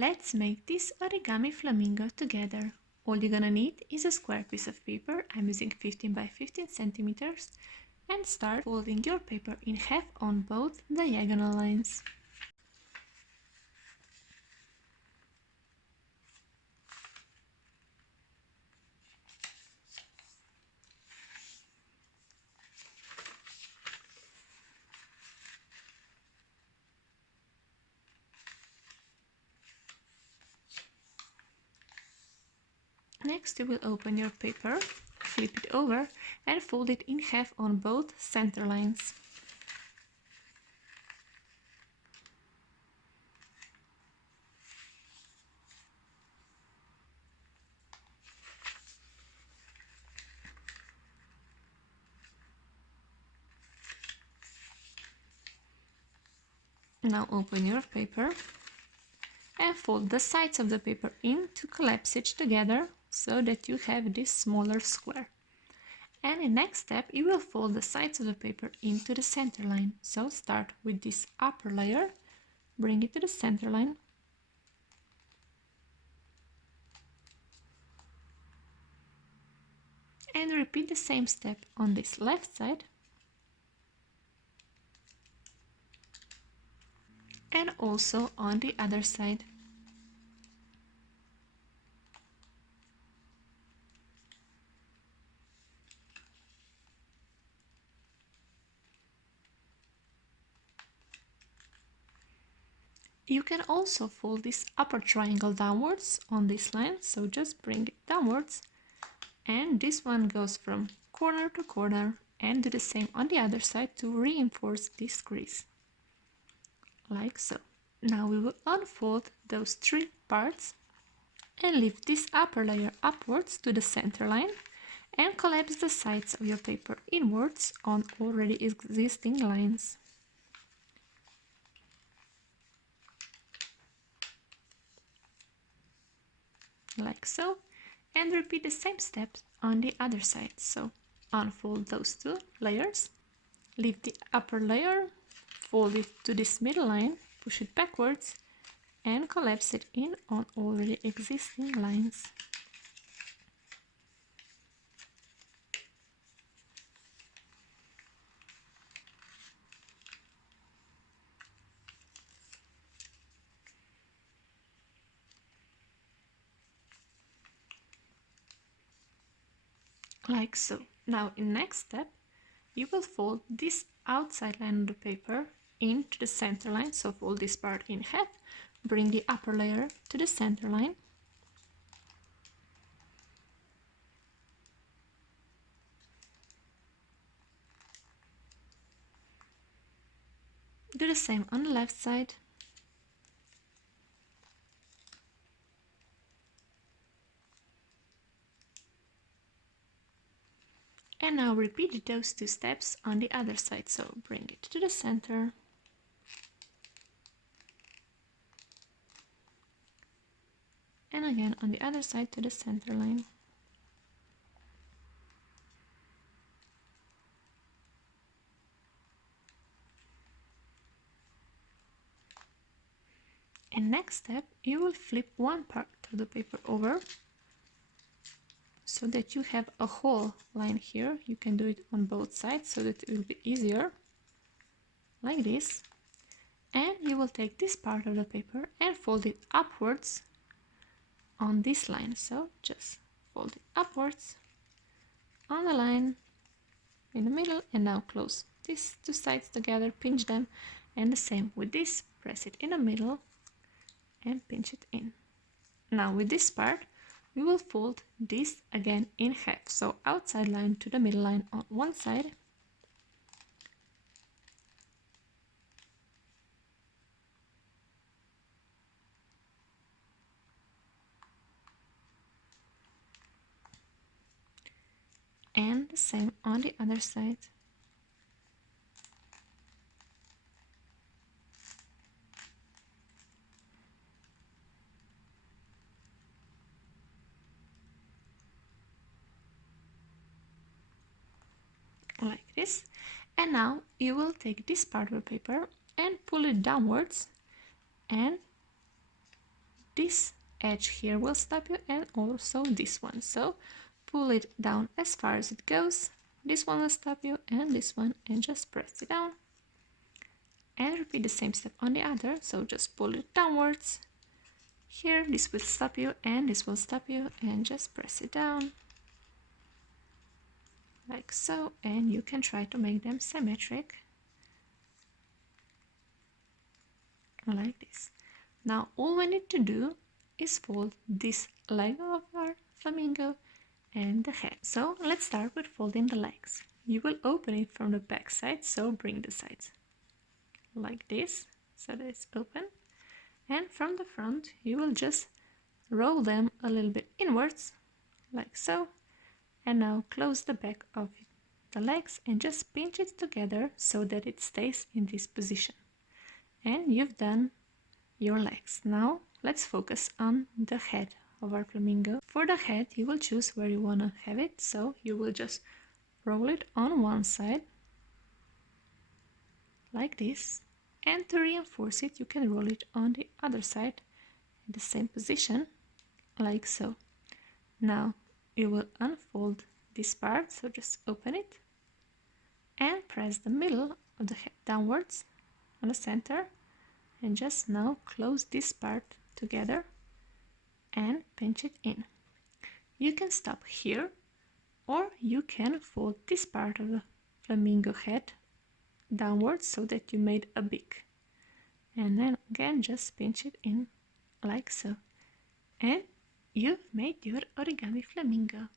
Let's make this origami flamingo together. All you're gonna need is a square piece of paper. I'm using 15 by 15 centimeters, and start folding your paper in half on both diagonal lines. Next, you will open your paper, flip it over and fold it in half on both center lines. Now open your paper and fold the sides of the paper in to collapse it together so that you have this smaller square. And in next step, you will fold the sides of the paper into the center line. So start with this upper layer, bring it to the center line, and repeat the same step on this left side, and also on the other side. You can also fold this upper triangle downwards on this line, so just bring it downwards, and this one goes from corner to corner, and do the same on the other side to reinforce this crease, like so. Now we will unfold those three parts and lift this upper layer upwards to the center line and collapse the sides of your paper inwards on already existing lines. Like so, and repeat the same steps on the other side. So unfold those two layers, lift the upper layer, fold it to this middle line, push it backwards and collapse it in on already existing lines. Like so. Now in next step, you will fold this outside line of the paper into the center line, so fold this part in half, bring the upper layer to the center line, do the same on the left side, and now repeat those two steps on the other side, so bring it to the center, and again on the other side to the center line. And next step, you will flip one part of the paper over so that you have a whole line here. You can do it on both sides so that it will be easier, like this. And you will take this part of the paper and fold it upwards on this line. So just fold it upwards on the line in the middle, and now close these two sides together, pinch them, and the same with this, press it in the middle and pinch it in. Now with this part, we will fold this again in half, so outside line to the middle line on one side, and the same on the other side. Like this. And now you will take this part of the paper and pull it downwards, and this edge here will stop you, and also this one. So pull it down as far as it goes. This one will stop you, and this one, and just press it down. And repeat the same step on the other. So just pull it downwards. Here, this will stop you, and this will stop you, and just press it down. Like so, and you can try to make them symmetric. Like this. Now all we need to do is fold this leg of our flamingo and the head. So let's start with folding the legs. You will open it from the back side, so bring the sides like this, so that it's open. And from the front, you will just roll them a little bit inwards, like so. And now close the back of the legs and just pinch it together so that it stays in this position. And you've done your legs. Now let's focus on the head of our flamingo. For the head, you will choose where you want to have it. So you will just roll it on one side, like this. And to reinforce it, you can roll it on the other side in the same position, like so. Now you will unfold this part, so just open it and press the middle of the head downwards on the center, and just now close this part together and pinch it in. You can stop here, or you can fold this part of the flamingo head downwards so that you made a beak, and then again just pinch it in like so, and you've made your origami flamingo.